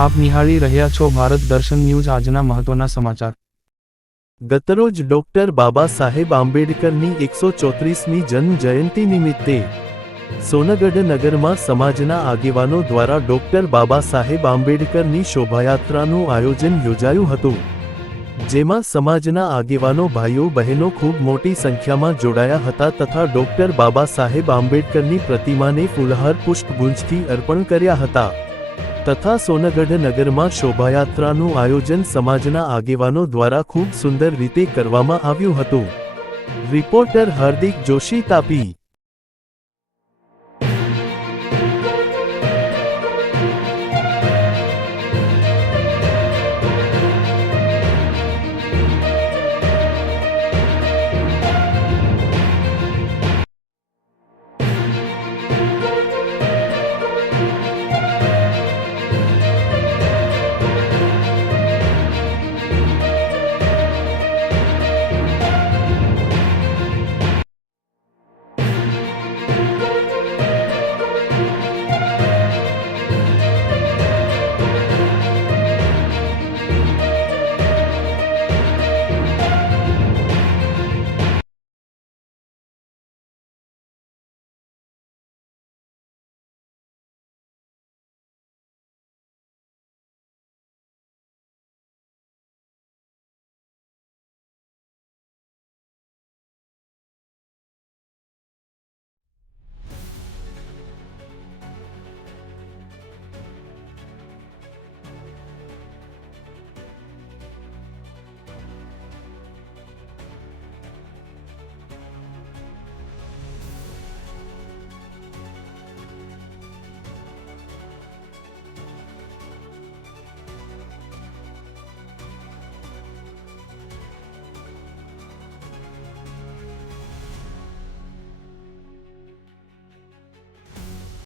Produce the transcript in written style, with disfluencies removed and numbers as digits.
આપ નિહાળી રહ્યા છો ભારત દર્શન ન્યૂઝ। આજના મહત્વના સમાચાર। ગતરોજ ડોક્ટર બાબા સાહેબ આંબેડકરની 134મી જન્મ જયંતિ નિમિત્તે સોનગઢ નગરમાં સમાજના આગેવાનો દ્વારા ડોક્ટર બાબા સાહેબ આંબેડકરની શોભાયાત્રાનું આયોજન યોજાયું હતું, જેમાં સમાજના આગેવાનો ભાઈઓ બહેનો ખૂબ મોટી સંખ્યામાં જોડાયા હતા તથા ડોક્ટર બાબા સાહેબ આંબેડકરની પ્રતિમાને ફૂલહાર પુષ્પગુચ્છથી અર્પણ કર્યા હતા તથા સોનગઢ નગરમાં શોભાયાત્રાનું આયોજન સમાજના આગેવાનો દ્વારા ખૂબ સુંદર રીતે કરવામાં આવ્યું હતું। રિપોર્ટર હાર્દિક જોશી, તાપી।